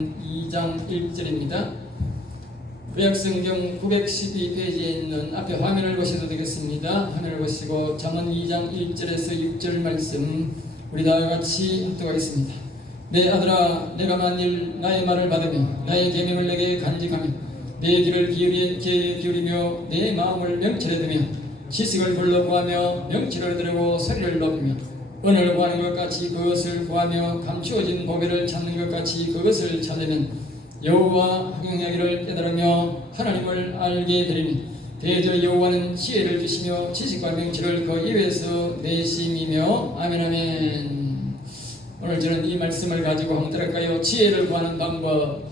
2장 1절입니다. 구약성경 912페이지에 있는 앞에 화면을 보셔도 되겠습니다. 화면을 보시고 잠언 2장 1절에서 6절 말씀 우리 다와 같이 합독하겠습니다. 내 아들아, 내가 만일 나의 말을 받으며 나의 계명을 내게 간직하며 내 귀를 기울이며 내 마음을 명철에 두며 지식을 불러 구하며 명철을 들고 소리를 높이며 은을 구하는 것 같이 그것을 구하며 감추어진 보배를 찾는 것 같이 그것을 찾으면 여호와 학용하기를 깨달으며 하나님을 알게 되리니 대저 여호와는 지혜를 주시며 지식과 명철을 그 입에서 내심이며. 아멘 아멘. 오늘 저는 이 말씀을 가지고 한번 들을까요? 지혜를 구하는 방법.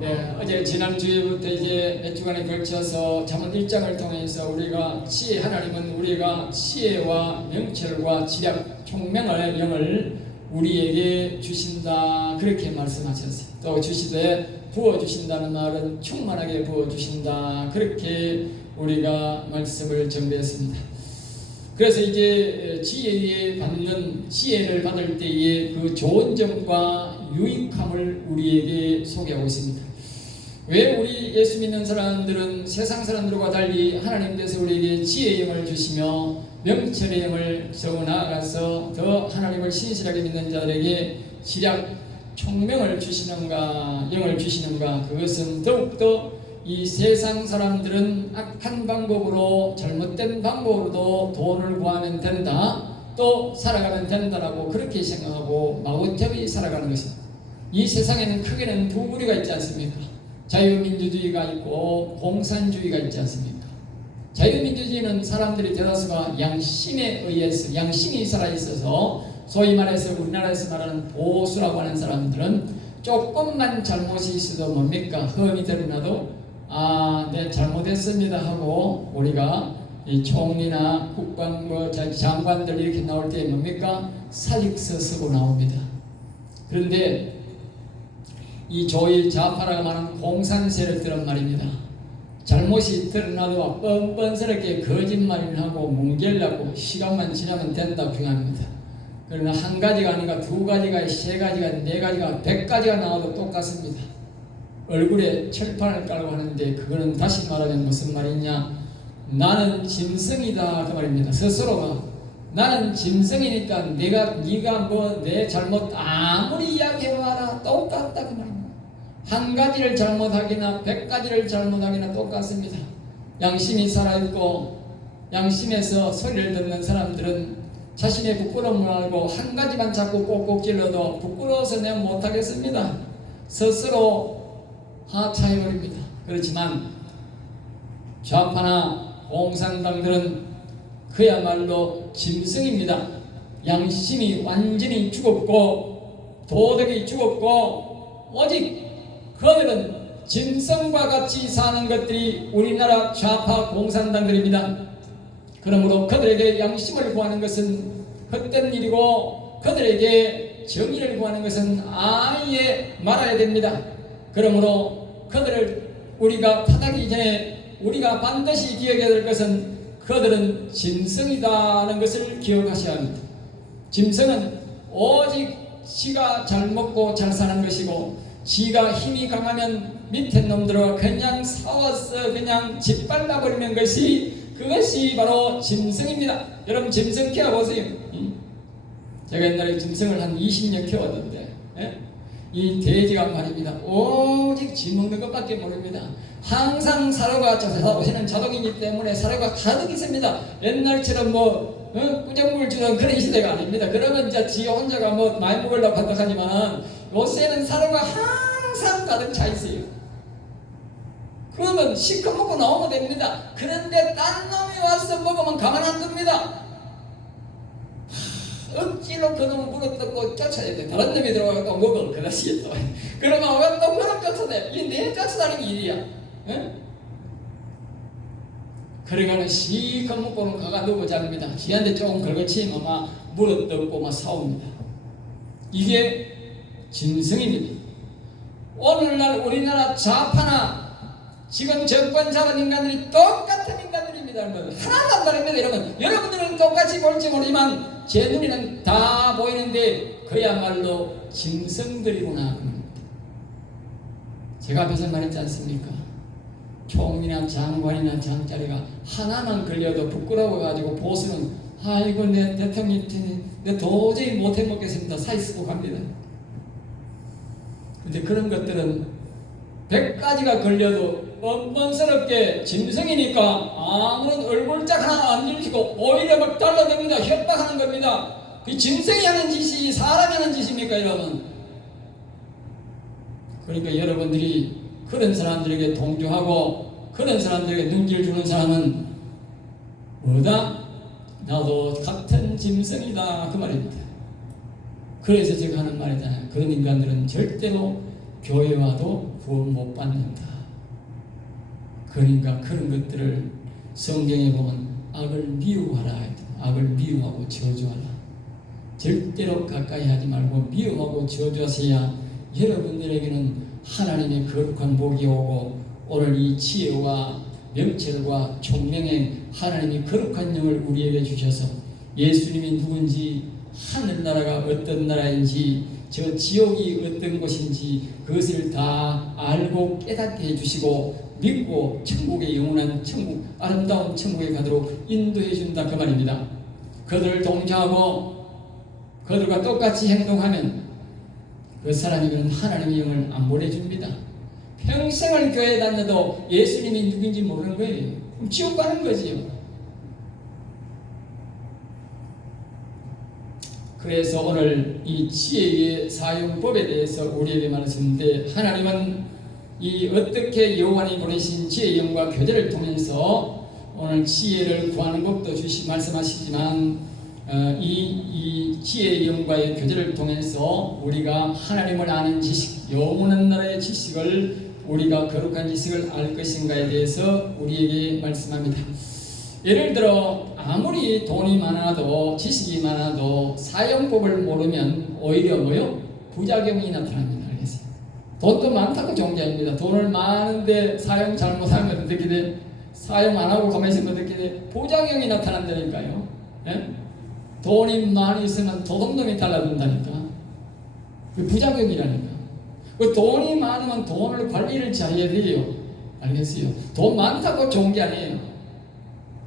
네, 어제 지난주에부터 이제 몇 주간에 걸쳐서 잠언 1장을 통해서 우리가 하나님은 우리가 지혜와 명철과 지략, 총명의 영을 우리에게 주신다, 그렇게 말씀하셨어요. 또 주시되 부어주신다는 말은 충만하게 부어주신다, 그렇게 우리가 말씀을 전배했습니다. 그래서 이제 지혜를 받을 때의 그 좋은 점과 유익함을 우리에게 소개하고 있습니다. 왜 우리 예수 믿는 사람들은 세상 사람들과 달리 하나님께서 우리에게 지혜의 영을 주시며 명철의 영을 더 나아가서 더 하나님을 신실하게 믿는 자들에게 지략, 총명을 주시는가, 영을 주시는가? 그것은 더욱더 이 세상 사람들은 악한 방법으로, 잘못된 방법으로도 돈을 구하면 된다, 또 살아가면 된다라고 그렇게 생각하고 마구잡이 살아가는 것입니다. 이 세상에는 크게는 두 부류가 있지 않습니까? 자유민주주의가 있고 공산주의가 있지 않습니까? 자유민주주의는 사람들이 대다수가 양심에 의해서, 양심이 살아있어서 소위 말해서 우리나라에서 말하는 보수라고 하는 사람들은 조금만 잘못이 있어도 뭡니까? 흠이 드러나도 네, 잘못했습니다 하고 우리가 이 총리나 국방부 장관들 이렇게 나올 때 뭡니까? 사직서 쓰고 나옵니다. 그런데 이 조의 좌파라고 하는 공산세력들은 말입니다, 잘못이 드러나도 뻔뻔스럽게 거짓말을 하고 뭉개려고 시간만 지나면 된다고 생각합니다. 그러나 한 가지가 아니라 두 가지가, 세 가지가, 네 가지가, 100가지가 나와도 똑같습니다. 얼굴에 철판을 깔고 하는데 그거는 다시 말하면 무슨 말이냐? 나는 짐승이다, 그 말입니다. 스스로가 나는 짐승이니까 네가 뭐 내 잘못 아무리 이야기해봐라 똑같다, 그 말입니다. 한 가지를 잘못하기나 100가지를 잘못하기나 똑같습니다. 양심이 살아있고 양심에서 소리를 듣는 사람들은 자신의 부끄러움을 알고 한 가지만 자꾸 꼭꼭 찔러도 부끄러워서 내가 못하겠습니다, 스스로 하차해버립니다. 그렇지만 좌파나 공산당들은 그야말로 짐승입니다. 양심이 완전히 죽었고 도덕이 죽었고 오직 그들은 짐승과 같이 사는 것들이 우리나라 좌파 공산당들입니다. 그러므로 그들에게 양심을 구하는 것은 헛된 일이고 그들에게 정의를 구하는 것은 아예 말아야 됩니다. 그러므로 그들을 우리가 파닥이기 전에 우리가 반드시 기억해야 될 것은 그들은 짐승이라는 것을 기억하셔야 합니다. 짐승은 오직 지가 잘 먹고 잘 사는 것이고 지가 힘이 강하면 밑에 놈들과 그냥 싸워서 그냥 짓밟아 버리는 그것이 바로 짐승입니다. 여러분 짐승 키워보세요. 제가 옛날에 짐승을 한 20년 키웠는데 이 돼지가 말입니다, 오직 쥐먹는 것밖에 모릅니다. 항상 사료가 오시는 자동이기 때문에 사료가 가득 있습니다. 옛날처럼 꾸정물 주던 그런 시대가 아닙니다. 그러면 이제 지 혼자가 많이 먹으려고 한다하지만 요새는 사료가 항상 가득 차 있어요. 그러면 실컷 먹고 나오면 됩니다. 그런데 딴 놈이 와서 먹으면 가만 안 둡니다. 억지로 그놈 물어뜯고 쫓아야 돼. 다른 놈이 들어가서 먹어. 그다시 또 그러면 왜 또 그놈 쫓아내? 이게 내 쫓아다니는 일이야. 그러니까 실컷 먹고는 가가 누워 잡니다. 지한테 조금 걸거치면 막 물어뜯고 막 싸웁니다. 이게 짐승입니다. 오늘날 우리나라 좌파나 지금 정권 잡은 인간들이 똑같은 인간들입니다. 하나도 안 다릅니다. 여러분들은 똑같이 볼지 모르지만 제 눈에는 다 보이는데 그야말로 짐승들이구나. 제가 앞에서 말했지 않습니까? 총리나 장관이나 장자리가 하나만 걸려도 부끄러워가지고 보수는 아이고 내 대통령 내 도저히 못해 먹겠습니다. 사이쓰고 갑니다. 근데 그런 것들은 100가지가 걸려도 뻔뻔스럽게 짐승이니까 아무런 얼굴짝 하나 안 들이시고 오히려 막 달라듭니다. 협박하는 겁니다. 그 짐승이 하는 짓이 사람이 하는 짓입니까 여러분? 그러니까 여러분들이 그런 사람들에게 동조하고 그런 사람들에게 눈길 주는 사람은 뭐다? 나도 같은 짐승이다 그 말입니다. 그래서 제가 하는 말이잖아요. 그런 인간들은 절대로 교회와도 구원 못 받는다. 그러니까 그런 것들을 성경에 보면 악을 미워하라. 악을 미워하고 저주하라. 절대로 가까이 하지 말고 미워하고 저주하셔야 여러분들에게는 하나님의 거룩한 복이 오고 오늘 이 지혜와 명철과 총명의 하나님이 거룩한 영을 우리에게 주셔서 예수님이 누군지 하늘나라가 어떤 나라인지 저 지옥이 어떤 곳인지 그것을 다 알고 깨닫게 해주시고 믿고 천국의 영원한 천국 아름다운 천국에 가도록 인도해 준다 그 말입니다. 그들을 동조하고 그들과 똑같이 행동하면 그 사람에게는 하나님의 영을 안 보내줍니다. 평생을 교회에 다녀도 예수님이 누군지 모르는 거예요. 그럼 지옥 가는 거지요. 그래서 오늘 이 지혜의 사용법에 대해서 우리에게 말씀인데 하나님은 이 어떻게 여호와님이 보내신 지혜의 영과 교제를 통해서 오늘 지혜를 구하는 법도 말씀하시지만 이 지혜의 영과의 교제를 통해서 우리가 하나님을 아는 지식, 영원한 나라의 지식을 우리가 거룩한 지식을 알 것인가에 대해서 우리에게 말씀합니다. 예를 들어 아무리 돈이 많아도 지식이 많아도 사용법을 모르면 오히려 뭐요? 부작용이 나타납니다. 알겠어요? 돈도 많다고 좋은 게 아닙니다. 돈을 많은데 사용 잘못하면 어떻게 돼? 사용 안 하고 가만히 있으면 어떻게 돼? 부작용이 나타난다니까요. 예? 돈이 많이 있으면 도둑놈이 달라든다니까. 그 부작용이라니까. 그 돈이 많으면 돈을 관리를 잘해야 돼요. 알겠어요? 돈 많다고 좋은 게 아니에요.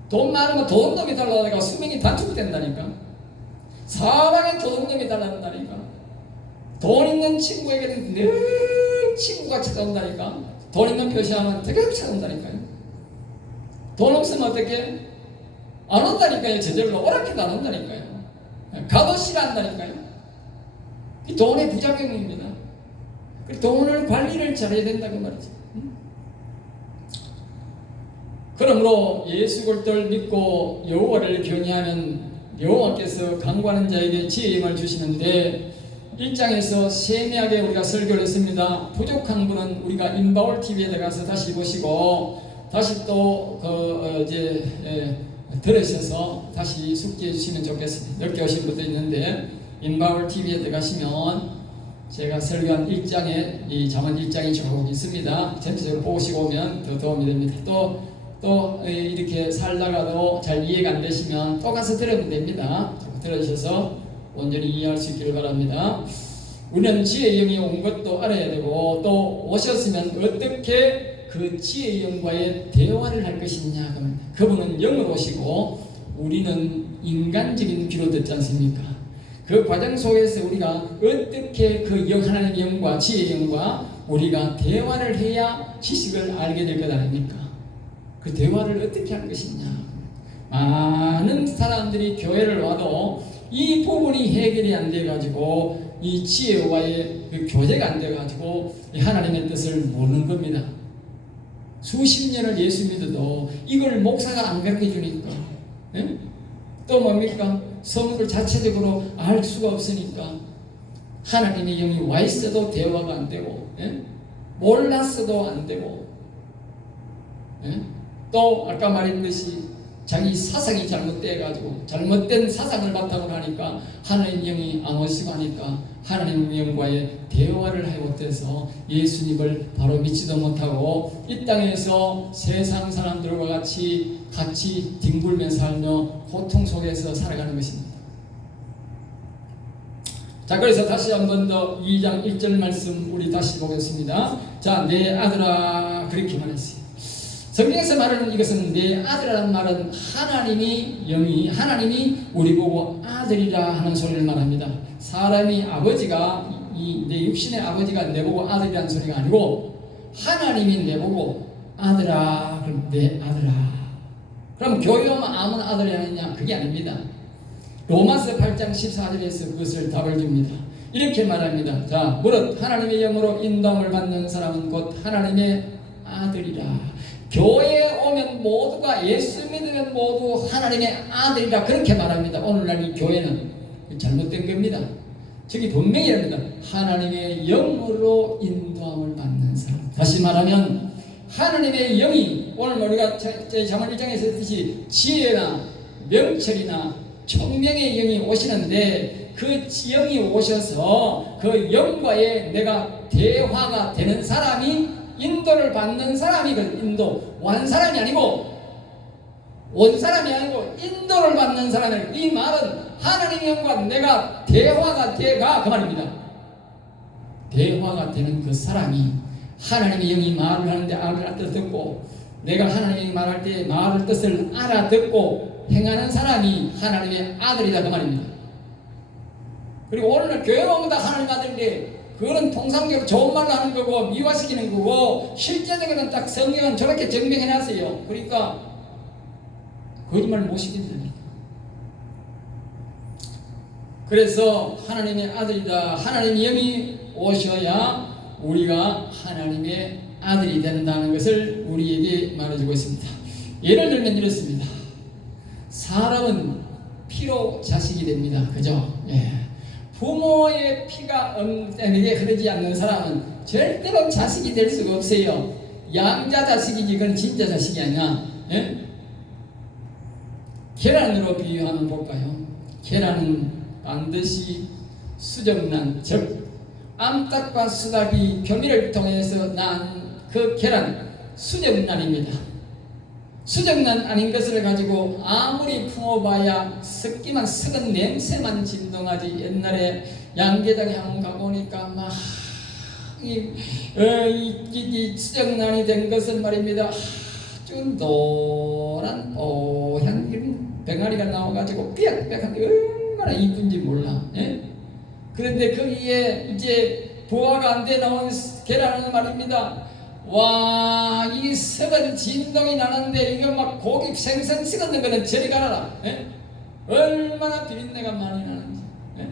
돈 많으면 도둑놈이 달라니까 수명이 단축된다니까. 사방에 도둑놈이 달라든다니까. 돈 있는 친구에게는 늘 친구가 찾아온다니까. 돈 있는 표시하면 되게 찾아온다니까요. 돈 없으면 어떻게? 안 온다니까요. 저절로 오락해도 안 온다니까요. 가도 싫어한다니까요. 이 돈의 부작용입니다. 돈을 관리를 잘해야 된다고 말이죠. 그러므로 예수 그리스도를 믿고 여호와를 경외하면 여호와께서 강구하는 자에게 지혜의 영을 주시는데 1장에서 세미하게 우리가 설교를 했습니다. 부족한 분은 우리가 인바울 TV에 들어가서 다시 보시고 다시 또 들으셔서 다시 숙지해 주시면 좋겠습니다. 늦게 오신 분도 있는데 인바울 TV에 들어가시면 제가 설교한 1장에 이 잠언 1장이 쭉 있습니다. 전체적으로 보시고 오면 더 도움이 됩니다. 또 이렇게 살다가도 잘 이해가 안 되시면 또 가서 들으면 됩니다. 들으셔서 온전히 이해할 수 있기를 바랍니다. 우리는 지혜의 영이 온 것도 알아야 되고 또 오셨으면 어떻게 그 지혜의 영과의 대화를 할 것이냐. 그분은 영으로 오시고 우리는 인간적인 귀로 듣지 않습니까? 그 과정 속에서 우리가 어떻게 그 하나님의 영과 지혜의 영과 우리가 대화를 해야 지식을 알게 될 것 아닙니까? 그 대화를 어떻게 할 것이냐. 많은 사람들이 교회를 와도 이 부분이 해결이 안 돼가지고 이 지혜와의 그 교제가 안 돼가지고 하나님의 뜻을 모르는 겁니다. 수십 년을 예수 믿어도 이걸 목사가 안 가르쳐 주니까 예? 또 뭡니까? 성을 자체적으로 알 수가 없으니까 하나님의 영이 와 있어도 대화가 안 되고 예? 몰랐어도 안 되고 예? 또 아까 말했듯이 자기 사상이 잘못돼가지고 잘못된 사상을 바탕으로 하니까 하나님의 영이 안 오시고 하니까 하나님의 영과의 대화를 하지 못해서 예수님을 바로 믿지도 못하고 이 땅에서 세상 사람들과 같이 뒹굴며 살며 고통 속에서 살아가는 것입니다. 자, 그래서 다시 한 번 더 2장 1절 말씀 우리 다시 보겠습니다. 자, 내 아들아, 그렇게 말했어요. 성경에서 말하는 이것은 내 아들이라는 말은 하나님이 우리 보고 아들이라 하는 소리를 말합니다. 사람이 아버지가 내 육신의 아버지가 내보고 아들이라는 소리가 아니고 하나님이 내보고 아들아, 그럼 내 아들아. 그럼 교회 오면 아무나 아들이 아니냐? 그게 아닙니다. 로마서 8장 14절에서 그것을 답을 줍니다. 이렇게 말합니다. 자, 무릇 하나님의 영으로 인도함을 받는 사람은 곧 하나님의 아들이라. 교회에 오면 모두가 예수 믿으면 모두 하나님의 아들이라 그렇게 말합니다. 오늘날 이 교회는 잘못된 겁니다. 저기 분명히 합니다. 하나님의 영으로 인도함을 받는 사람. 다시 말하면 하나님의 영이 오늘 우리가 잠언 1장에서 했듯이 지혜나 명철이나 총명의 영이 오시는데 그 영이 오셔서 그 영과의 내가 대화가 되는 사람이 인도를 받는 사람이 그 인도 온 사람이 아니고 인도를 받는 사람이 이 말은 하나님의 영과 내가 대화가 돼가 그 말입니다. 대화가 되는 그 사람이 하나님의 영이 말을 하는데 알아듣고 내가 하나님이 말할 때 말을 뜻을 알아듣고 행하는 사람이 하나님의 아들이다 그 말입니다. 그리고 오늘날 교회 오면 다 하나님 아들인데 그거는 통상적으로 좋은 말로 하는 거고 미화시키는 거고 실제적으로는 딱 성경은 저렇게 증명해놨어요. 그러니까 거짓말 못 시킨다니까. 그래서 하나님의 아들이다. 하나님의 영이 오셔야 우리가 하나님의 아들이 된다는 것을 우리에게 말해주고 있습니다. 예를 들면 이렇습니다. 사람은 피로 자식이 됩니다. 그죠? 예. 부모의 피가 때문에 흐르지 않는 사람은 절대로 자식이 될 수가 없어요. 양자 자식이지 그건 진짜 자식이 아니야. 예? 계란으로 비유하면 볼까요? 계란은 반드시 수정란, 즉 암탉과 수탉이 교미를 통해서 난 그 계란 수정란입니다. 수정란 아닌 것을 가지고 아무리 품어봐야 썩기만 썩은 냄새만 진동하지. 옛날에 양계장에 한번 가보니까 막 이 수정란이 된 것은 말입니다. 아주 노란 뽀얀 병아리가 나와가지고 삐약삐약한데 얼마나 이쁜지 몰라. 예? 그런데 거기에 이제 부화가 안 돼 나온 계란은 말입니다. 와, 이 썩은 진동이 나는데 이거 막 고기 생선 썩은 거는 저리 가라. 예? 얼마나 비린내가 많이 나는지. 예?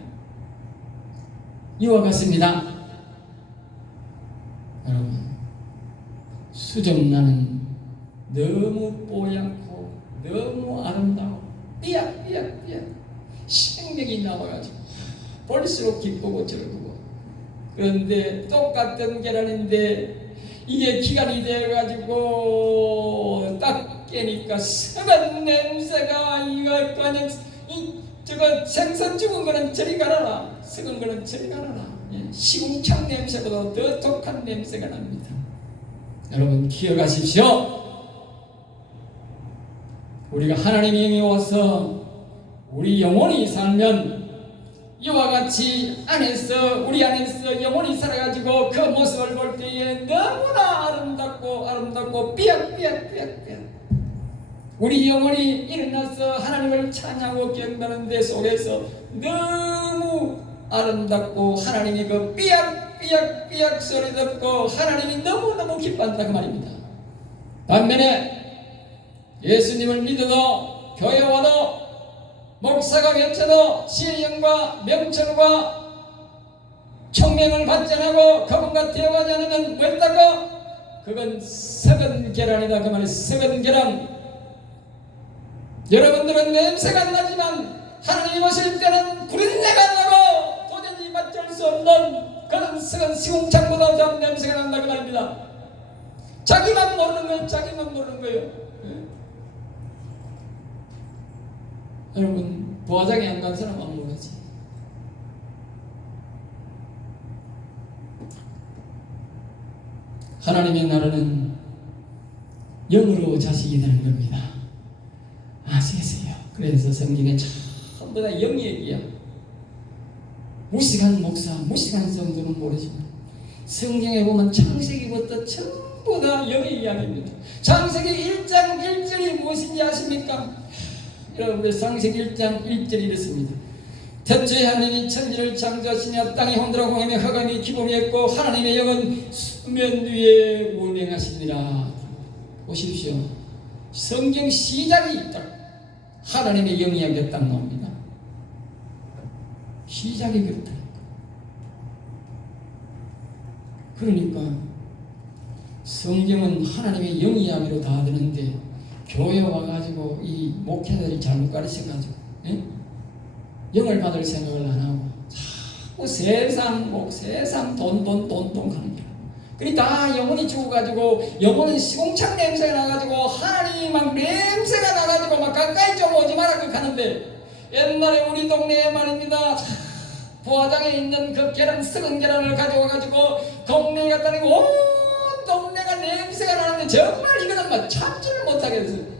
이와 같습니다. 여러분, 수정란은 너무 뽀얗고 너무 아름다워 삐약삐약삐약 생명이 나와가지고 볼수록 기쁘고 즐거워. 그런데 똑같은 계란인데 이게 기간이 되어가지고 딱 깨니까 썩은 냄새가 이거 그냥 저거 생선 죽은 거는 저리 가라라. 썩은 거는 저리 가라라. 시궁창 냄새보다 더 독한 냄새가 납니다. 여러분 기억하십시오. 우리가 하나님의 영이 와서 우리 영혼이 살면 이와 같이 우리 안에서 영혼이 살아가지고 그 모습을 볼 때에 너무나 아름답고 삐약삐약 우리 영혼이 일어나서 하나님을 찬양하고 기억나는 데 속에서 너무 아름답고 하나님이 그 삐약 소리 듣고 하나님이 너무너무 기뻐한다 그 말입니다. 반면에 예수님을 믿어도 교회 와도 목사가 외쳐도 지혜의 영과 명철과 총명을 발전하고 그분과 대화하지 않으면 뭐였다고? 그건 썩은 계란이다 그 말이. 썩은 계란. 여러분들은 냄새가 나지만 하나님 오실 때는 구린내가 나고 도저히 맞을 수 없는 그런 썩은 시궁창보다 더 냄새가 난다 그 말입니다. 자기만 모르는 거예요. 여러분 부화장에 안 간 사람 안 모르지. 하나님의 나라는 영으로 자식이 되는 겁니다. 아시겠어요? 그래서 성경에 전부 다 영 얘기야. 무식한 목사, 무식한 성도는 모르지만 성경에 보면 창세기부터 전부 다 영의 이야기입니다. 창세기 1장 1절이 무엇인지 아십니까? 여러분들 창세기 1장 1절이 이렇습니다. 첫째 하나님이 천지를 창조하시며 땅이 혼돈하고 공함에 흑암이 기범이 했고 하나님의 영은 수면 위에 운행하시니라. 보십시오. 성경 시작이 딱 하나님의 영 이야기가 딱 나옵니다. 시작이 그렇다. 그러니까 성경은 하나님의 영 이야기로 다 되는데 교회 와가지고 이 목회자들이 잘못 가르쳐가지고 영을 받을 생각을 안 하고 자꾸 세상 돈 하는 거야. 그러니까 영혼이 죽어가지고 영혼은 시궁창 냄새가 나가지고 하나님이 막 냄새가 나가지고 막 가까이 좀 오지 마라 그렇게 하는데 옛날에 우리 동네에 말입니다. 부화장에 있는 그 계란, 썩은 계란을 가져와가지고 동네에 갖다 대고 온 동네가 냄새가 나는데 정말 이거는 막 참지를 못하겠어요.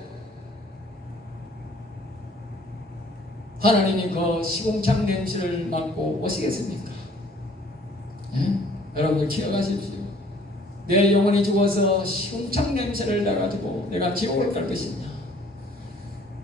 하나님이 그 시궁창 냄새를 맡고 오시겠습니까? 예? 여러분들 기억하십시오. 내 영혼이 죽어서 시궁창 냄새를 나가지고 내가 지옥을 갈 것이냐?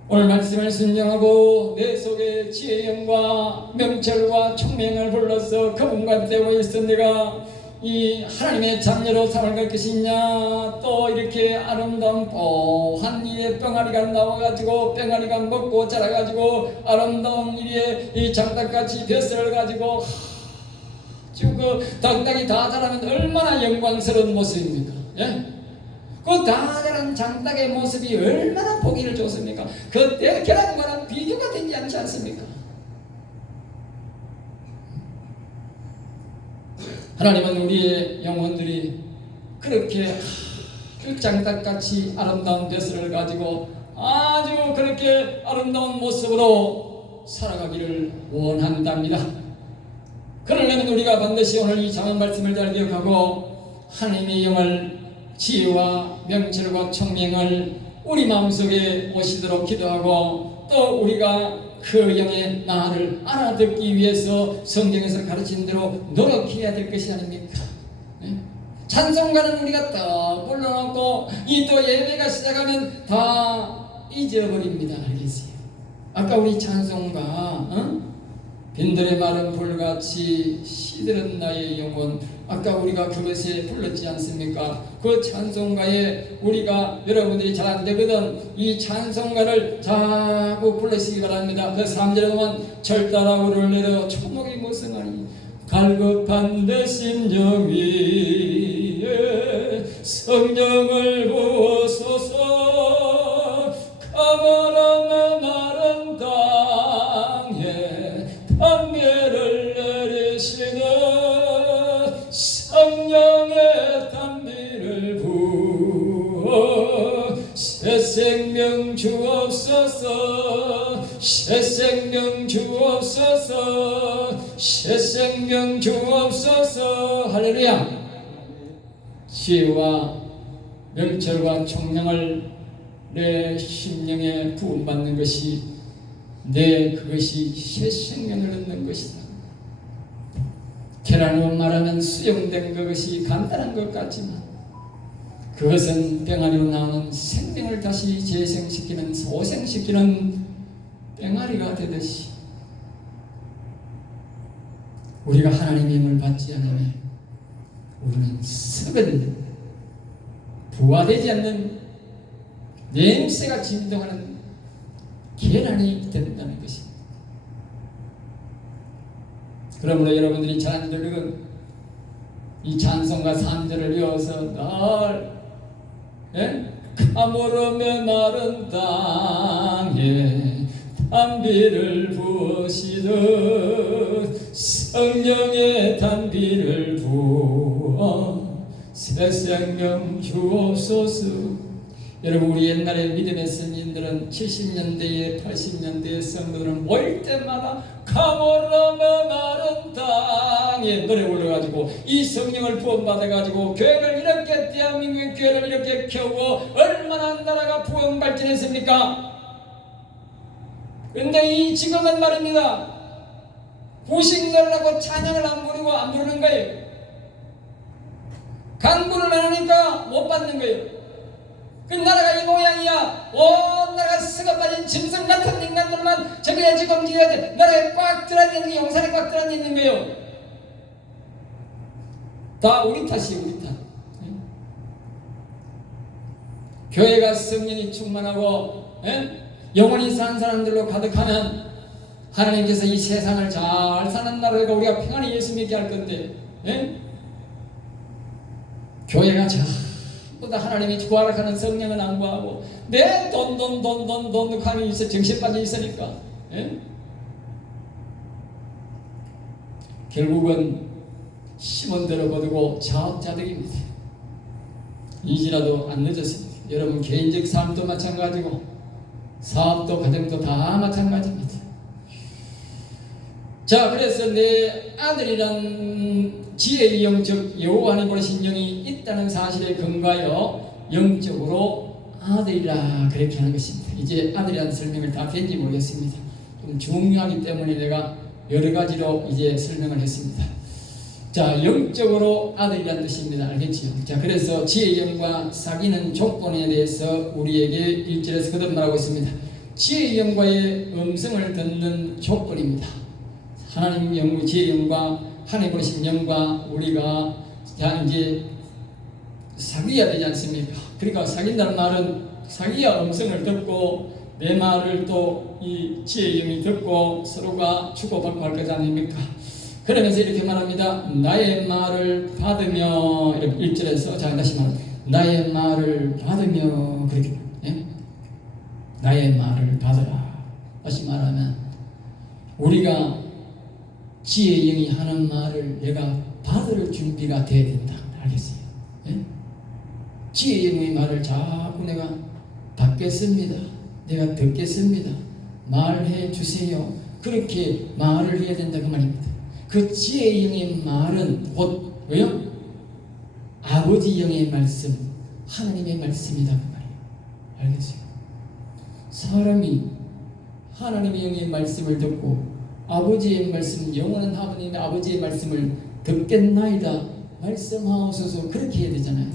오늘 말씀을 순종하고 내 속에 지혜의 영과 명철과 총명을 불러서 그분과 대고 있어 내가 이 하나님의 자녀로 살아갈 것이냐? 또 이렇게 아름다운 뽀한 이의 병아리가 나와가지고 병아리가 먹고 자라가지고 아름다운 이의 이 장닭같이 뱃살을 가지고 지금 그 닭닭이 다 자라면 얼마나 영광스러운 모습입니까? 예? 그 다 자란 장닭의 모습이 얼마나 보기를 좋습니까? 그 계란과는 비교가 되지 않지 않습니까? 하나님은 우리의 영혼들이 그렇게 장닭같이 아름다운 뱃살을 가지고 아주 그렇게 아름다운 모습으로 살아가기를 원한답니다. 그러려면 우리가 반드시 오늘 이 장한 말씀을 잘 기억하고 하나님의 영을 지혜와 명철과 총명을 우리 마음속에 오시도록 기도하고 또 우리가 그 영의 나를 알아듣기 위해서 성경에서 가르친 대로 노력해야 될 것이 아닙니까? 찬송가는 우리가 딱 불러놓고 이 또 예배가 시작하면 다 잊어버립니다. 알겠어요? 아까 우리 찬송가 빈들의 마른 불같이 시들은 나의 영혼 아까 우리가 그것에 불렀지 않습니까? 그 찬송가에 우리가 여러분들이 잘 안 되거든 이 찬송가를 자꾸 불러시기 바랍니다. 그 3절에 보면 절따라우를 내려 초목이 무성하니 갈급한 내 심령 위에 성령을 부어소서 가마라나 마른 땅에 담배를 내리시는 성령의 담비를 부어 새 생명 주옵소서 새 생명 주옵소서 새 생명 주옵소서 할렐루야. 지혜와 명철과 총명을 내 심령에 부음받는 것이 그것이 새 생명을 얻는 것이다. 계란으로 말하면 수용된 그것이 간단한 것 같지만 그것은 병아리로 나오는 생명을 다시 재생시키는 소생시키는 병아리가 되듯이 우리가 하나님의 힘을 받지 않으면 우리는 썩은 부화되지 않는 냄새가 진동하는 계란이 된다는 것입니다. 그러므로 여러분들이 잘 안 들은 이 찬송가 3절을 외워서 늘 가물으며 마른 땅에 담비를 부으시듯 성령의 담비를 부어 새 생명 주옵소서. 여러분 우리 옛날에 믿음의 스님들은 70년대에 80년대에 성도들은 모일 때마다 가물으며 마른 땅에 노래 불러가지고 이 성령을 부원받아가지고 교회를 이렇게 대한민국의 교회를 이렇게 켜고 얼마나 나라가 부흥 발전했습니까? 그런데 이 지금은 말입니다 부식을 하고 찬양을 안 부르고 안 부르는 거예요. 강구를 안 하니까 못 받는 거예요. 그 나라가 이 모양이야. 온 나라가 썩어 빠진 짐승 같은 인간들만 저기에 지금 움직여야 나라에 꽉 들어있는 게 용산에 꽉 들어있는 거예요. 다 우리 탓이에요. 우리 탓. 교회가 성령이 충만하고 영원히 산 사람들로 가득하면 하나님께서 이 세상을 잘 사는 나라가 우리가 평안히 예수 믿게 할 건데 교회가 전부 다 하나님이 구하락하는 성령은 안 구하고 내 돈 감이 있어 정신 빠져 있으니까 결국은 심은대로 거두고 자업자득입니다. 이지라도 안 늦었습니다. 여러분 개인적 삶도 마찬가지고 사업도 가정도 다 마찬가지입니다. 자, 그래서 내 아들이란 지혜의 영적 여호와는 보내신 영이 있다는 사실에 근거하여 영적으로 아들이라 그렇게 하는 것입니다. 이제 아들이라는 설명을 다 된지 모르겠습니다. 좀 중요하기 때문에 내가 여러 가지로 이제 설명을 했습니다. 자, 영적으로 아들이라는 뜻입니다. 알겠지요? 자, 그래서 지혜의 영과 사귀는 조건에 대해서 우리에게 1절에서 거듭 말하고 있습니다. 지혜의 영과의 음성을 듣는 조건입니다. 하나님 영, 지혜의 영과 하나님 보내신 영과 우리가 이제 사귀어야 되지 않습니까? 그러니까 사귄다는 말은 사귀어야 음성을 듣고 내 말을 또 이 지혜의 영이 듣고 서로가 주고받고 할 것 아닙니까? 그러면서 이렇게 말합니다. 나의 말을 받으며 이렇게 1절에서 자 다시 말합니다. 나의 말을 받으며 그렇게 나의 말을 받으라. 다시 말하면 우리가 지혜의 영이 하는 말을 내가 받을 준비가 돼야 된다. 알겠어요? 지혜의 영의 말을 자꾸 내가 받겠습니다. 내가 듣겠습니다. 말해 주세요. 그렇게 말을 해야 된다 그 말입니다. 그 지혜의 영의 말은 곧 왜요? 아버지 영의 말씀, 하나님의 말씀이다 그 말이에요. 알겠어요? 사람이 하나님의 영의 말씀을 듣고 아버지의 말씀, 영원한 하나님의 아버지의 말씀을 듣겠나이다 말씀하옵소서 그렇게 해야 되잖아요.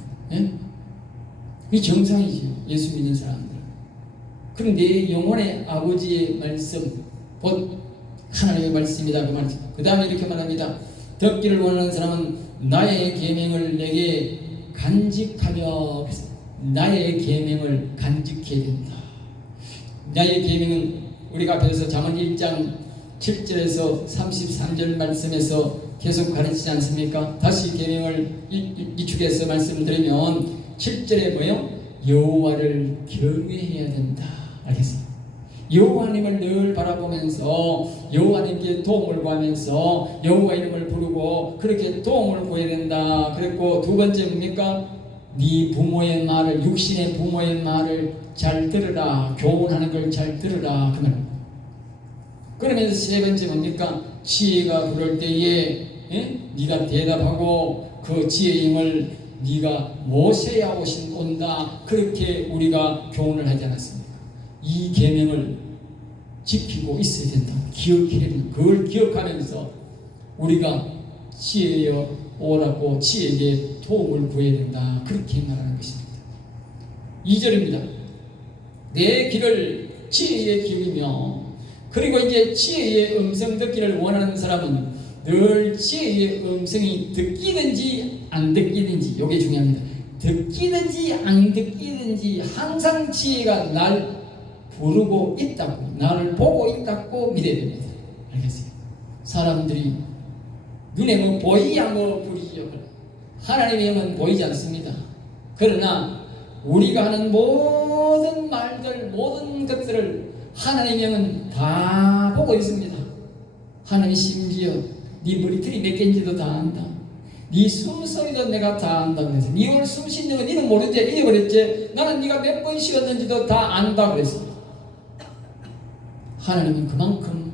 이 정상이죠. 예수 믿는 사람들. 그럼 내 영혼의 아버지의 말씀, 곧 하나님의 말씀이다 그 말이죠. 그 다음에 이렇게 말합니다. 듣기를 원하는 사람은 나의 계명을 내게 간직하며, 나의 계명을 간직해야 된다. 나의 계명은 우리가 앞에서 잠언 1장 7절에서 33절 말씀에서 계속 가르치지 않습니까? 다시 계명을 이축해서 말씀드리면 7절에 뭐요? 여호와를 경외해야 된다. 알겠습니다. 여호와님을 늘 바라보면서 여호와님께 도움을 구하면서 여호와 이름을 부르고 그렇게 도움을 구해야 된다. 그랬고 두 번째 뭡니까? 네 부모의 말을, 육신의 부모의 말을 잘 들으라. 교훈하는 걸 잘 들으라. 그 말. 그러면서 세 번째 뭡니까? 지혜가 부를 때에 네가 대답하고 그 지혜의 힘을 네가 모세야 오신 온다. 그렇게 우리가 교훈을 하지 않았습니까? 이 계명을 지키고 있어야 된다. 기억해야 된다. 그걸 기억하면서 우리가 지혜여 오라고 지혜에게 도움을 구해야 된다. 그렇게 말하는 것입니다. 2절입니다. 내 길을 지혜에 기울이며, 그리고 이제 지혜의 음성 듣기를 원하는 사람은 늘 지혜의 음성이 듣기든지 안 듣기든지, 이게 중요합니다. 듣기든지 안 듣기든지 항상 지혜가 날 부르고 있다고, 나를 보고 있다고 믿어야 됩니다. 알겠어요? 사람들이 눈에 뭐 보이야 뭐 부리죠. 하나님의 영은 보이지 않습니다. 그러나 우리가 하는 모든 말들, 모든 것들을 하나님의 영은 다 보고 있습니다. 하나님 심지어 네 머리털이 몇 개인지도 다 안다. 네 숨소리도 내가 다 안다 그래서 네 오늘 숨 쉬는 거 니는 모르지, 잊어버렸지. 나는 네가 몇 번 쉬었는지도 다 안다 그랬습니다. 하나님은 그만큼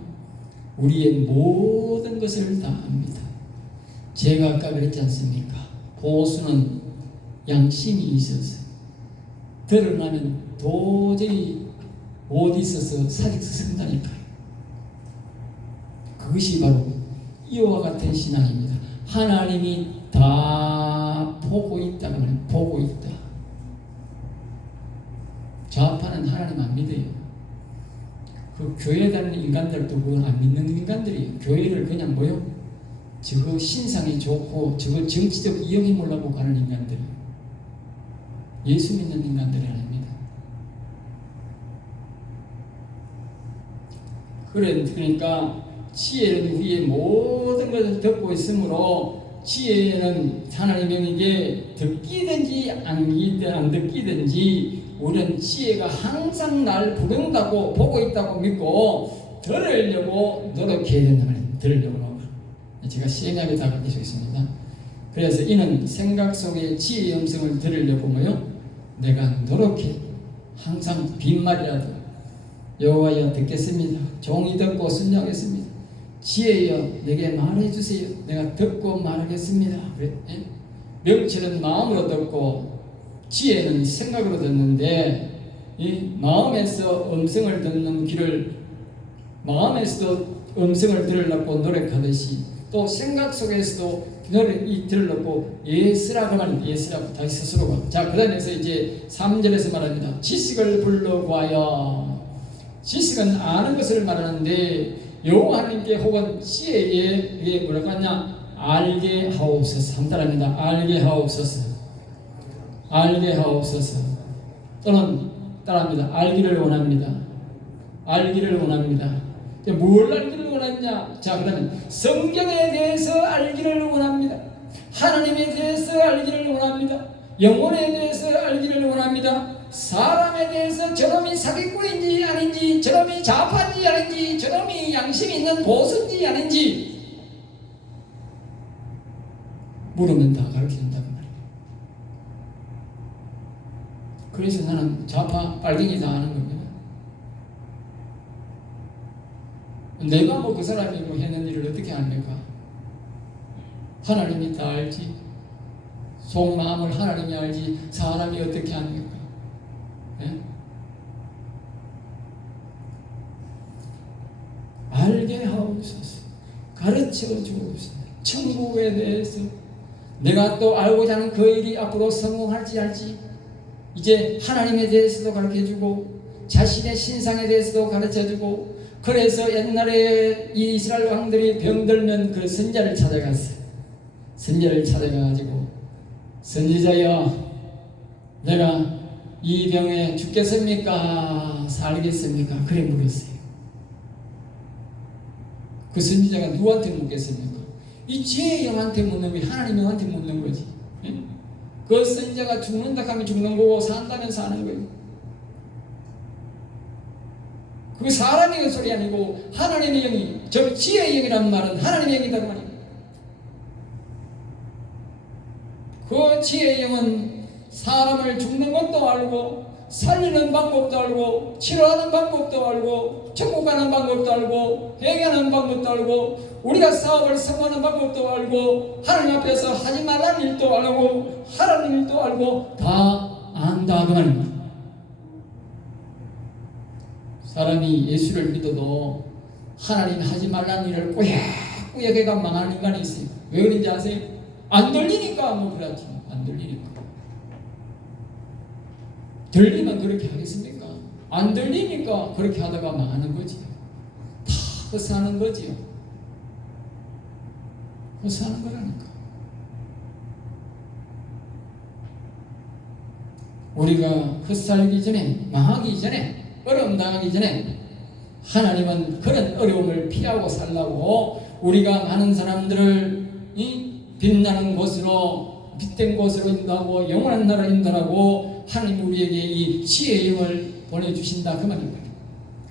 우리의 모든 것을 다 압니다. 제가 아까 그랬지 않습니까? 보수는 양심이 있어서 드러나면 도저히 못 있어서 사직서 쓴다니까요. 그것이 바로 이와 같은 신앙입니다. 하나님이 다 보고 있다. 그러면 보고 있다. 좌파는 하나님 안 믿어요. 그 교회에 다니는 인간들도 그건 안 믿는 인간들이에요. 교회를 그냥 뭐요? 저거 신상이 좋고 저거 정치적 이용이 몰라고 가는 인간들이에요. 예수 믿는 인간들이 아닙니다. 그러니까 지혜는 후에 모든 것을 듣고 있으므로 지혜는 하나님에게 듣기든지 안 듣기든지 우리는 지혜가 항상 날 부른다고 보고 있다고 믿고 들으려고 노력해야 된다 말이에요. 들으려고. 제가 시행하게 답변드리겠습니다. 그래서 이는 생각 속에 지혜의 음성을 들으려고 뭐요? 내가 노력해. 항상 빈말이라도 여호와여 듣겠습니다. 종이 듣고 순종하겠습니다. 지혜여 내게 말해주세요. 내가 듣고 말하겠습니다. 그래? 명철은 마음으로 듣고 지혜는 생각으로 듣는데 이 마음에서 음성을 듣는 길을 마음에서도 음성을 들으려고 노력하듯이 또 생각 속에서도 들으려고 예스라고 말입니다. 예스라고 다시 스스로가. 자, 그 다음에서 이제 3절에서 말합니다. 지식을 불러구하여. 지식은 아는 것을 말하는데 여호와 하나님께 혹은 지혜에 이게 뭐라고 하냐? 알게 하옵소서. 한 따라합니다. 알게 하옵소서. 알게 하옵소서. 또는 따라합니다. 알기를 원합니다. 알기를 원합니다. 뭘 알기를 원하냐? 자, 그러면 성경에 대해서 알기를 원합니다. 하나님에 대해서 알기를 원합니다. 영혼에 대해서 알기를 원합니다. 사람에 대해서 저놈이 사기꾼인지 아닌지, 저놈이 좌파인지 아닌지, 저놈이 양심 있는 보수인지 아닌지 물으면 다 가르쳐준다고 말이에요. 그래서 나는 좌파 빨갱이 다 아는 겁니다. 내가 뭐 그 사람이 뭐 했는 일을 어떻게 합니까? 하나님이 다 알지. 속마음을 하나님이 알지 사람이 어떻게 합니까? 네? 알게 하옵소서. 가르쳐 주옵소서. 천국에 대해서 내가 또 알고자 하는 그 일이 앞으로 성공할지 알지. 이제 하나님에 대해서도 가르쳐주고 자신의 신상에 대해서도 가르쳐주고. 그래서 옛날에 이 이스라엘 왕들이 병들면 그 선자를 찾아갔어요. 선자를 찾아가가지고 선지자여 내가 이 병에 죽겠습니까? 살겠습니까? 그래 물었어요. 그 선지자가 누구한테 묻겠습니까? 이 지혜의 영한테 묻는 거지 하나님 영한테 묻는 거지. 그 선지자가 죽는다 하면 죽는 거고 산다면 사는 거예요. 그 사람의 소리 아니고 하나님의 영이, 저 지혜의 영이라는 말은 하나님의 영이다 말입니다. 그 지혜의 영은 사람을 죽는 것도 알고 살리는 방법도 알고 치료하는 방법도 알고 천국 가는 방법도 알고 회개하는 방법도 알고 우리가 사업을 성공하는 방법도 알고 하나님 앞에서 하지 말라는 일도 알고 하라는 일도 알고 다 안다 그 말입니다. 사람이 예수를 믿어도 하나님 하지 말라는 일을 꾸역꾸역 해가 망하는 인간이 있어요. 왜 그런지 아세요? 안 들리니까 뭐 그렇지. 안 들리니까. 들리면 그렇게 하겠습니까? 안 들리니까 그렇게 하다가 망하는 거지. 다 헛사는 거지요. 헛사는 거라니까. 우리가 헛살기 전에, 망하기 전에, 어려움 당하기 전에 하나님은 그런 어려움을 피하고 살라고 우리가 많은 사람들을 빛나는 곳으로 빛된 곳으로 인도하고 영원한 나라로 인도하고 하나님 우리에게 이 지혜의 영을 보내주신다 그 말입니다.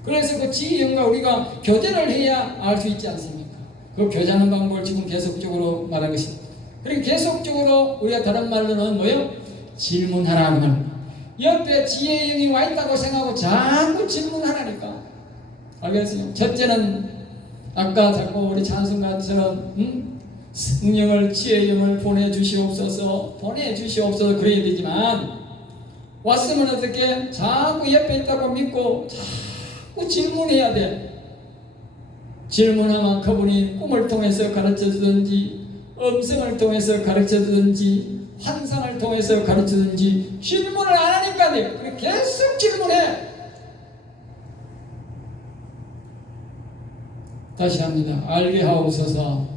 그래서 그 지혜의 영과 우리가 교제를 해야 알 수 있지 않습니까? 그 교제하는 방법을 지금 계속적으로 말한 것입니다. 그리고 계속적으로 우리가 다른 말로는 뭐예요? 질문하라 그 말입니다. 옆에 지혜의 영이 와 있다고 생각하고 자꾸 질문하라니까. 알겠어요? 첫째는 아까 자꾸 우리 찬송가처럼 성령을 지혜의 영을 보내주시옵소서 그래야 되지만 왔으면 어떻게 자꾸 옆에 있다고 믿고 자꾸 질문해야 돼. 질문하면 그분이 꿈을 통해서 가르쳐주든지 음성을 통해서 가르쳐주든지 환상을 통해서 가르쳐주든지 질문을 안 하니까요. 계속 질문해. 다시 합니다. 알게 하옵소서.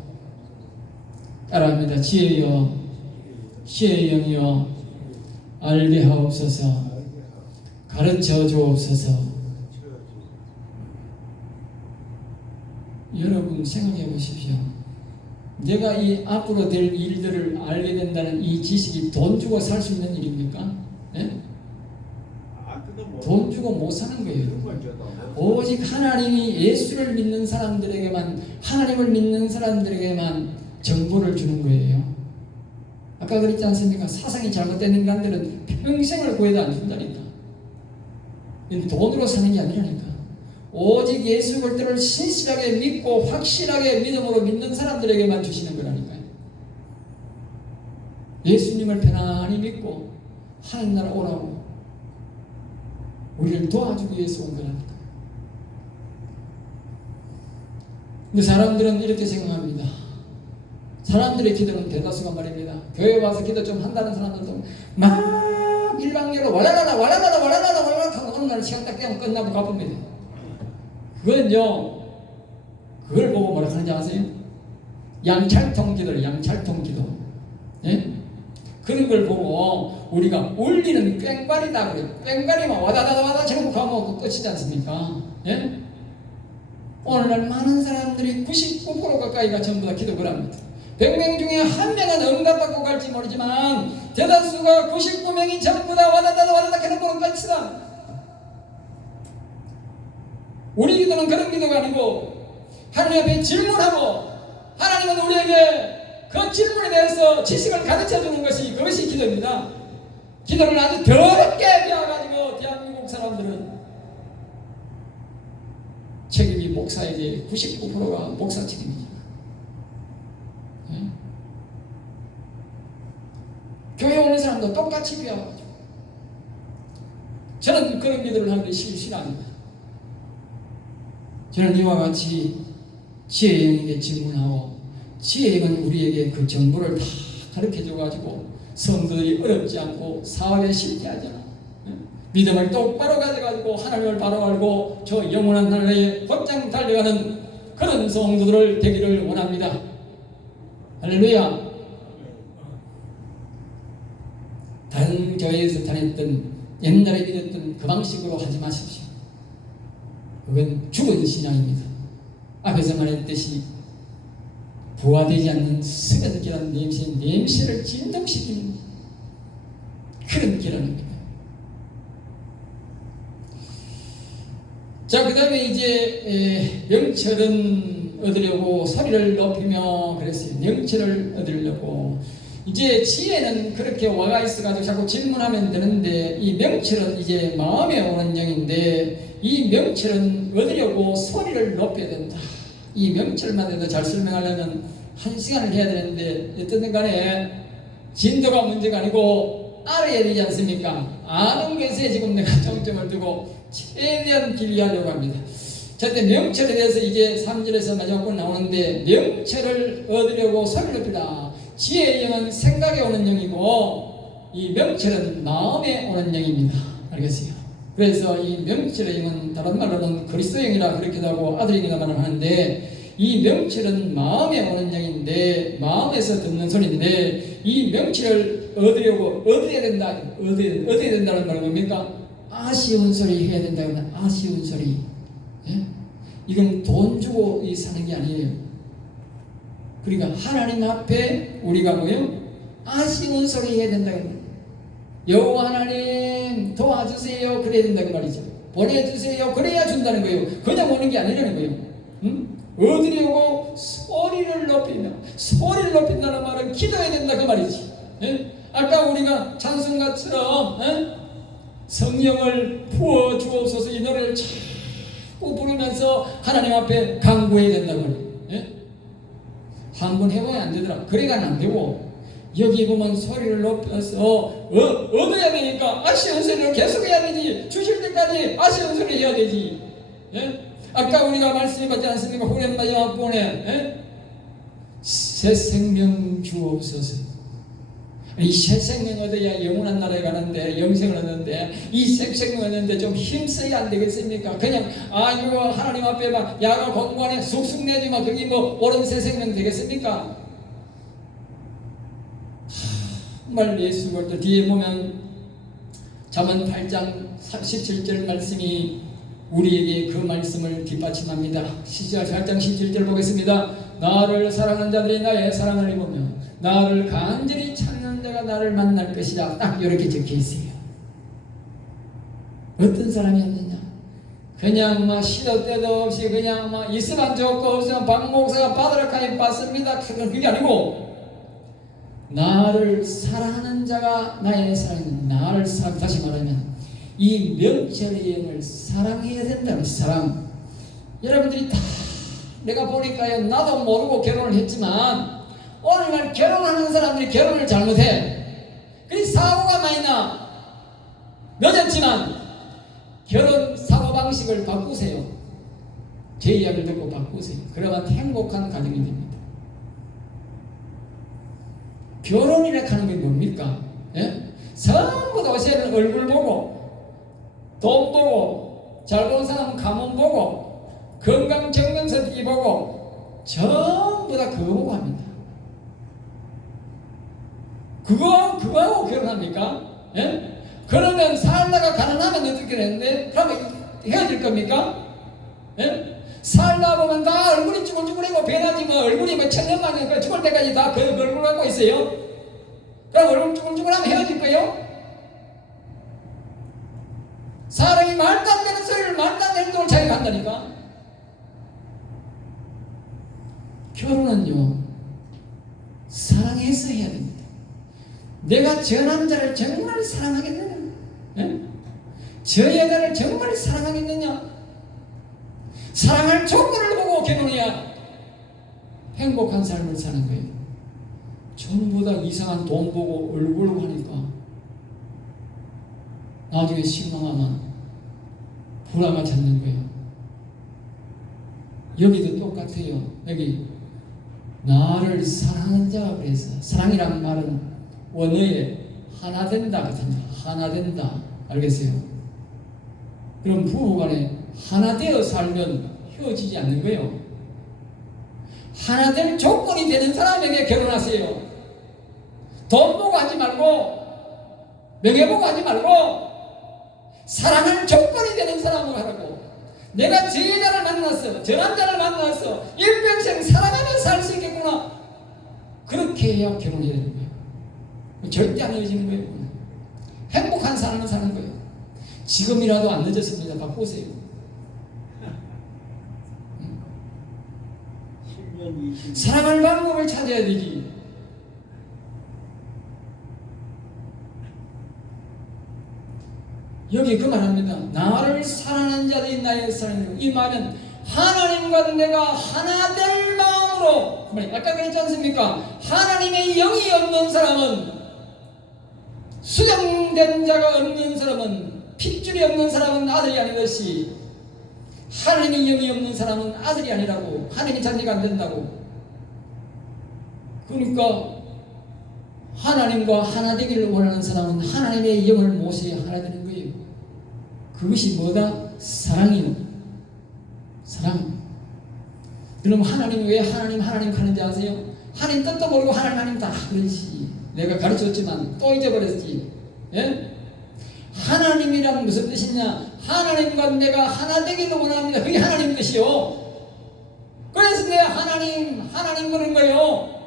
따라합니다. 지혜여, 지혜의 영이여, 알게 하옵소서. 가르쳐 주옵소서. 여러분 생각해 보십시오. 내가 이 앞으로 될 일들을 알게 된다는 이 지식이 돈 주고 살 수 있는 일입니까? 네? 돈 주고 못 사는 거예요. 오직 하나님이 예수를 믿는 사람들에게만, 하나님을 믿는 사람들에게만 정보를 주는 거예요. 아까 그랬지 않습니까? 사상이 잘못된 인간들은 평생을 구해도 안 준다니까. 돈으로 사는 게 아니라니까. 오직 예수 그리스도를 신실하게 믿고 확실하게 믿음으로 믿는 사람들에게만 주시는 거라니까요. 예수님을 편안히 믿고 하나님 나라 오라고 우리를 도와주기 위해서 온 거라니까. 근데 사람들은 이렇게 생각합니다. 사람들의 기도는 대다수가 말입니다. 교회 와서 기도 좀 한다는 사람들도 막 일방적으로 와라라라 하고 어느 날 시간 딱 되면 끝나고 가봅니다. 그건요, 그걸 보고 뭐라 하는지 아세요? 양찰통 기도를, 양찰통 기도. 예? 그런 걸 보고 우리가 울리는 꽹과리다 그래요. 꽹과리만 와다다다다 전부 가면 끝이지 않습니까? 예? 오늘날 많은 사람들이 99% 가까이가 전부 다 기도를 합니다. 100명 중에 한 명은 응답받고 갈지 모르지만 대다수가 99명이 전부 다 와다다다 하는 거는 끝이다. 우리 기도는 그런 기도가 아니고 하나님 앞에 질문하고 하나님은 우리에게 그 질문에 대해서 지식을 가르쳐주는 것이 그것이 기도입니다. 기도를 아주 더럽게 배워가지고 대한민국 사람들은 책임이 목사에게 99%가 목사 책임이죠. 네? 교회 오는 사람도 똑같이 배워가지고 저는 그런 기도를 하는 게 싫어합니다. 저는 이와 같이 지혜의 영에게 질문하고 지혜의 영은 우리에게 그 정보를 다 가르쳐줘가지고 성도들이 어렵지 않고 사업에 실패하지 않아. 믿음을 똑바로 가져가지고 하나님을 바로 알고 저 영원한 나라에 곧장 달려가는 그런 성도들을 되기를 원합니다. 할렐루야. 다른 교회에서 다녔던 옛날에 믿었던 그 방식으로 하지 마십시오. 그건 죽은 신앙입니다. 앞에서 말했듯이 부화되지 않는 습에서 기라는 냄새를 진동시키는 그런 기라입니다. 자, 그 다음에 이제 명철은 얻으려고 소리를 높이며 그랬어요. 명철을 얻으려고. 이제 지혜는 그렇게 와가 있어가지고 자꾸 질문하면 되는데 이 명철은 이제 마음에 오는 영인데 이 명철은 얻으려고 소리를 높여야 된다. 이 명철만 해도 잘 설명하려면 1시간을 해야 되는데 어떤 간에 진도가 문제가 아니고 알아야 되지 않습니까? 아는 것에 지금 내가 정점을 두고 최대한 길이하려고 합니다. 저때 명철에 대해서 이제 3절에서 마지막 건 나오는데 명철을 얻으려고 소리를 높이라. 지혜의 영은 생각에 오는 영이고 이 명철은 마음에 오는 영입니다. 알겠어요? 그래서 이 명철의 영은 다른 말로는 그리스도 영이라 그렇게도 하고 아들의 영이라 말을 하는데 이 명철은 마음에 오는 영인데 마음에서 듣는 소리인데 이 명철을 얻으려고 얻어야 된다는 말은 뭡니까? 아쉬운 소리 해야 된다면 아쉬운 소리. 예? 이건 돈 주고 사는 게 아니에요. 그러니까 하나님 앞에 우리가 뭐요? 아쉬운 소리 해야 된다고 말이에요. 여호와 하나님 도와주세요 그래야 된다고 말이죠. 보내주세요 그래야 준다는 거예요. 그냥 오는 게 아니라는 거예요. 응? 얻으려고 소리를 높이며 소리를 높인다는 말은 기도해야 된다 그 말이지. 예? 아까 우리가 찬송가처럼 성령을 부어 주옵소서 이 노래를 자꾸 부르면서 하나님 앞에 간구해야 된다고 말이에요. 예? 한번 해보면 안 되더라. 그래가는 안 되고 여기 보면 소리를 높여서 얻어야 되니까 아쉬운 소리를 계속 해야 되지. 주실 때까지 아쉬운 소리 해야 되지. 예? 아까 우리가 말씀해봤지 않습니까? 호렙 마지막 본에 새 생명 주옵소서. 이 새 생명 얻어야 영원한 나라에 가는데, 영생을 얻는데, 이 새 생명 얻는데 좀 힘써야 안 되겠습니까? 그냥 이거 하나님 앞에 막 야가 공부하네 쑥쑥 내지만 그게 뭐 옳은 새 생명 되겠습니까? 정말 예수 그리스도 뒤에 보면 잠언 8장 17절 말씀이 우리에게 그 말씀을 뒷받침합니다. 8장 17절 보겠습니다. 나를 사랑하는 자들이 나의 사랑을 입으며 나를 간절히 찾는 자가 나를 만날 것이다. 딱 이렇게 적혀 있어요. 어떤 사람이었느냐? 그냥 막 시도 때도 없이 그냥 막 있으면 좋고 없으면 박 목사가 바드락하게 받습니다. 그게 아니고 나를 사랑하는 자가 나의 사랑이다. 나를 사랑, 다시 말하면 이 명철의 영을 사랑해야 된다는 사랑. 여러분들이 다 내가 보니까요, 나도 모르고 결혼을 했지만 오늘날 결혼하는 사람들이 결혼을 잘못해. 그래서 사고가 많이 나. 늦었지만 결혼 사고방식을 바꾸세요. 제 이야기를 듣고 바꾸세요. 그러면 행복한 가정이 됩니다. 결혼이라 하는 게 뭡니까? 예? 전부 다 요새는 얼굴 보고 돈 보고 잘 보는 사람은 가문 보고 건강증명서 보고 전부 다 그거 보고 합니다. 그거하고 결혼합니까? 예? 그러면 살다가 가난하면 어떻게 되는데? 그러면 헤어질 겁니까? 예? 살다 보면 다 얼굴이 쭈글쭈글하고 배나지 뭐 얼굴이 뭐 천년만년 죽을 때까지 다 그 얼굴 갖고 있어요. 그럼 얼굴 쭈글쭈글하면 헤어질 거예요? 사람이 말도 안 되는 소리를 말도 안 되는 행동을 자기가 한다니까. 결혼은요 사랑해서 해야 됩니다. 내가 저 남자를 정말 사랑하겠느냐? 예? 저 여자를 정말 사랑하겠느냐? 사랑할 조건을 보고 결혼해야 행복한 삶을 사는 거예요. 전부 다 이상한 돈 보고 얼굴 하니까 나중에 실망하면 불화가 찾는 거예요. 여기도 똑같아요. 여기 나를 사랑하는 자가 그래서 사랑이란 말은 원어에 하나 된다 같습니다. 하나 된다. 알겠어요? 그럼 부부간에 하나 되어 살면 헤어지지 않는 거예요. 하나 될 조건이 되는 사람에게 결혼하세요. 돈 보고 하지 말고 명예 보고 하지 말고 사랑할 조건이 되는 사람으로 하라고. 내가 저 여자를 만났어, 저 남자를 만났어, 일평생 사랑하며 살 수 있겠구나. 그렇게 해야 결혼해야 되는 거예요. 절대 안 헤어지는 거예요. 행복한 삶을 사는 거예요. 지금이라도 안 늦었습니다. 바꾸세요. 10년, 20년. 사랑할 방법을 찾아야 되지. 여기 그 말합니다. 나를 사랑하는 자들이 나의 사랑이요. 이 말은 하나님과 내가 하나 될 마음으로, 아까 그랬지 않습니까? 하나님의 영이 없는 사람은, 수정된 자가 없는 사람은, 핏줄이 없는 사람은 아들이 아니듯이 하나님의 영이 없는 사람은 아들이 아니라고. 하나님의 자녀가 안 된다고. 그러니까 하나님과 하나 되기를 원하는 사람은 하나님의 영을 모셔야 하나 되는 거예요. 그것이 뭐다? 사랑이요. 사랑. 그럼 하나님 왜 하나님 하는지 아세요? 하나님 뜻도 모르고 하나님 다 그러지. 내가 가르쳤지만 또 잊어버렸지. 예? 하나님이란 무슨 뜻이냐? 하나님과 내가 하나 되기를 원합니다. 그게 하나님 뜻이요. 그래서 내가 하나님 그런 거요.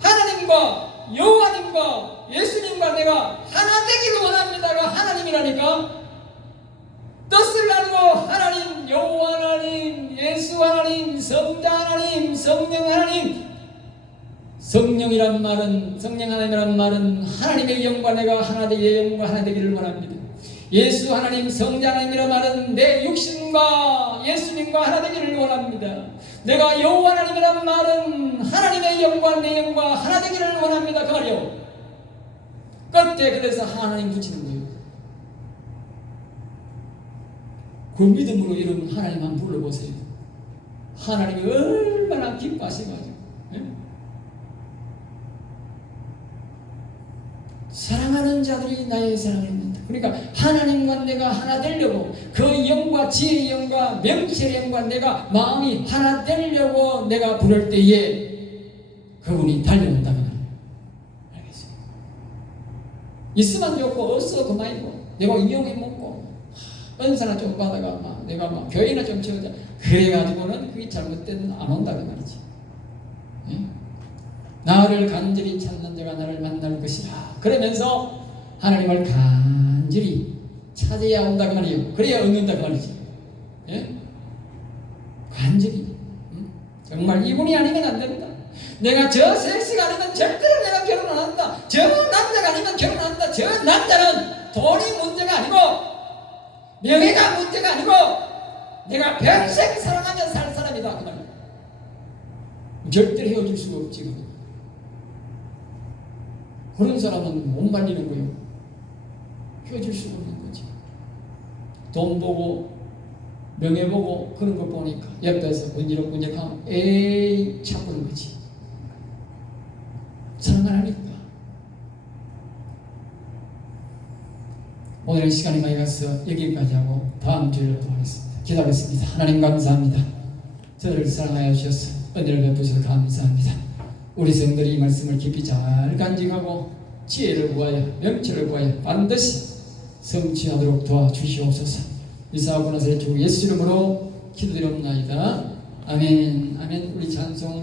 하나님과 여호와님과 예수님과 내가 하나 되기를 원합니다가 하나님이라니까. 뜻을 나누고 하나님, 여호와 하나님, 예수 하나님, 성자 하나님, 성령 하나님. 성령이란 말은, 성령 하나님이란 말은 하나님의 영과 내가 하나 되기를, 영과 하나 되기를 원합니다. 예수 하나님, 성자 하나님이란 말은 내 육신과 예수님과 하나 되기를 원합니다. 내가 여호와 하나님이란 말은 하나님의 영과 내 영과 하나 되기를 원합니다. 그 말이요. 끝에 그래서 하나님 붙이는 거예요. 그 믿음으로 이런 하나님 한번 불러보세요. 하나님이 얼마나 기뻐하셔가지고, 예? 사랑하는 자들이 나의 사랑입니다. 그러니까 하나님과 내가 하나 되려고, 그 영과 지혜의 영과 명철의 영과 내가 마음이 하나 되려고 내가 부를 때에 그분이 달려온다고 말해요. 알겠습니다. 있으면 좋고 없어도 그만이고, 내가 인용해 먹고 은사나 좀 받아가 내가 교회나 좀 채우자 그래가지고는 그게 잘못된 안 온다고 말이지. 예? 나를 간절히 찾는 자가 나를 만날 것이라 그러면서 하나님을 간절히 찾아야 온다고 말이에요. 그래야 얻는다고 말이지. 예? 간절히. 정말 이분이 아니면 안 된다. 내가 저 섹시가 아니면 절대로 내가 결혼 안 한다. 저 남자가 아니면 결혼 안 한다. 저 남자는 돈이 문제가 아니고 명예가 문제가 아니고 내가 평생 사랑하며 살 사람이다. 그 말이야. 절대로 헤어질 수가 없지. 그런 사람은 못 말리는 거예요. 헤어질 수가 없는 거지. 돈 보고 명예 보고 그런 거 보니까 옆에서 군지럭군지럭하면 에이 참고는 거지. 사랑을 하니까. 오늘 시간이 많이 가서 여기까지 하고 다음 주에 또 하겠습니다. 기도하겠습니다. 하나님 감사합니다. 저를 사랑하여 주셔서 은혜를 베푸셔서 감사합니다. 우리 성들이 이 말씀을 깊이 잘 간직하고 지혜를 구하여 명철을 구하여 반드시 성취하도록 도와주시옵소서. 이사하고 나서 주 예수 이름으로 기도드리옵나이다. 아멘. 아멘. 우리 찬송